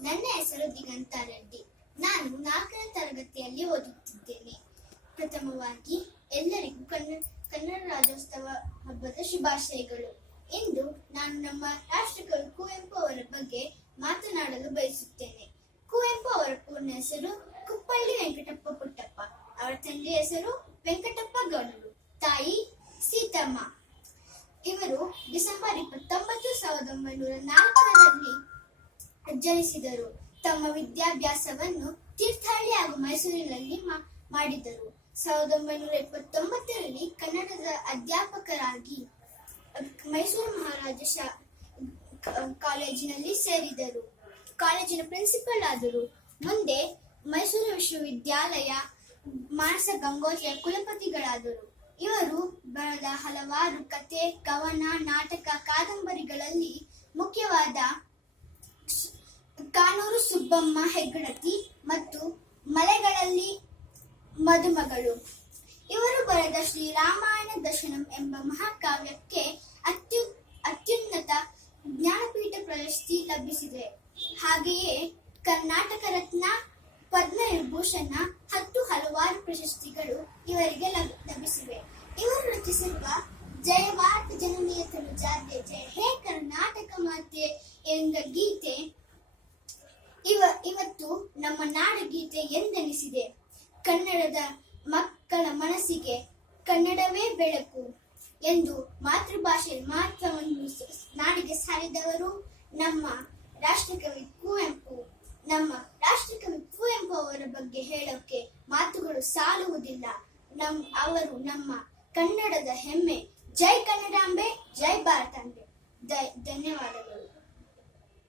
ನನ್ನ ಹೆಸರು ದಿಗಂತ ರೆಡ್ಡಿ. ನಾನು ನಾಲ್ಕನೇ ತರಗತಿಯಲ್ಲಿ ಓದುತ್ತಿದ್ದೇನೆ. ಪ್ರಥಮವಾಗಿ ಎಲ್ಲರಿಗೂ ಕನ್ನಡ ಕನ್ನಡ ರಾಜ್ಯೋತ್ಸವ ಹಬ್ಬದ ಶುಭಾಶಯಗಳು. ಇಂದು ನಾನು ನಮ್ಮ ರಾಷ್ಟ್ರಕವಿ ಕುವೆಂಪು ಅವರ ಬಗ್ಗೆ ಮಾತನಾಡಲು ಬಯಸುತ್ತೇನೆ. ಕುವೆಂಪು ಅವರ ಪೂರ್ಣ ಹೆಸರು ಕುಪ್ಪಳ್ಳಿ ವೆಂಕಟಪ್ಪ ಪುಟ್ಟಪ್ಪ. ಅವರ ತಂದೆ ಹೆಸರು ವೆಂಕಟಪ್ಪ ಗೌಡರು. ತಾಯಿ ಸೀತಮ್ಮ. ಇವರು ಡಿಸೆಂಬರ್ ಇಪ್ಪತ್ತೊಂಬತ್ತು ಸಾವಿರದ ಒಂಬೈನೂರ ನಾಲ್ಕರಲ್ಲಿ ಜನಿಸಿದರು ತಮ್ಮ ವಿದ್ಯಾಭ್ಯಾಸವನ್ನು ತೀರ್ಥಹಳ್ಳಿ ಹಾಗೂ ಮೈಸೂರಿನಲ್ಲಿ ಮಾಡಿದರು ಸಾವಿರದ ಒಂಬೈನೂರ ಎಪ್ಪತ್ತೊಂಬತ್ತರಲ್ಲಿ ಕನ್ನಡದ ಅಧ್ಯಾಪಕರಾಗಿ ಮೈಸೂರು ಮಹಾರಾಜ ಕಾಲೇಜಿನಲ್ಲಿ ಸೇರಿದರು. ಕಾಲೇಜಿನ ಪ್ರಿನ್ಸಿಪಲ್ ಆದರು. ಮುಂದೆ ಮೈಸೂರು ವಿಶ್ವವಿದ್ಯಾಲಯ ಮಾನಸ ಗಂಗೋತ್ರಿಯ ಕುಲಪತಿಗಳಾದರು. ಇವರು ಬರೆದ ಹಲವಾರು ಕತೆ ಕವನ ನಾಟಕ, ಕಾದಂಬರಿಗಳಲ್ಲಿ ಮುಖ್ಯವಾದ ಕಾನೂರು ಸುಬ್ಬಮ್ಮ ಹೆಗ್ಗಡತಿ ಮತ್ತು ಮಲೆಗಳಲ್ಲಿ ಮದುಮಗಳು. ಇವರು ಬರೆದ ಶ್ರೀರಾಮಾಯಣ ದರ್ಶನಂ ಎಂಬ ಮಹಾಕಾವ್ಯಕ್ಕೆ ಅತ್ಯು, ಅತ್ಯುನ್ನತ ಜ್ಞಾನಪೀಠ ಪ್ರಶಸ್ತಿ ಲಭಿಸಿದೆ. ಹಾಗೆಯೇ ಕರ್ನಾಟಕ ರತ್ನ ಪದ್ಮವಿಭೂಷಣ ಹತ್ತು ಹಲವಾರು ಪ್ರಶಸ್ತಿಗಳು ಇವರಿಗೆ ಲಭ- ಲಭಿಸಿವೆ. ಇವರು ರಚಿಸಿರುವ ಜಯ ಭಾರತ ಜನನೀಯ ತನು ಜಯ ಹೇ ಕರ್ನಾಟಕ ಮಾತೆ ಎಂದ ಗೀತೆ ಇವ ಇವತ್ತು ನಮ್ಮ ನಾಡಗೀತೆ ಎಂದೆನಿಸಿದೆ. ಕನ್ನಡದ ಮಕ್ಕಳ ಮನಸ್ಸಿಗೆ ಕನ್ನಡವೇ ಬೆಳಕು ಎಂದು ಮಾತೃಭಾಷೆ ಮಹತ್ವವನ್ನು ನಾಡಿಗೆ ಸಾರಿದವರು ನಮ್ಮ ರಾಷ್ಟ್ರಕವಿ ಕುವೆಂಪು. ನಮ್ಮ ರಾಷ್ಟ್ರಕವಿ ಕುವೆಂಪು ಅವರ ಬಗ್ಗೆ ಹೇಳೋಕೆ ಮಾತುಗಳು ಸಾಲುವುದಿಲ್ಲ. ನಮ್, ಅವರು ನಮ್ಮ ಕನ್ನಡದ ಹೆಮ್ಮೆ. ಜೈ ಕನ್ನಡಾಂಬೆ, ಜೈ ಭಾರತಾಂಬೆ. ಧನ್ಯವಾದಗಳು.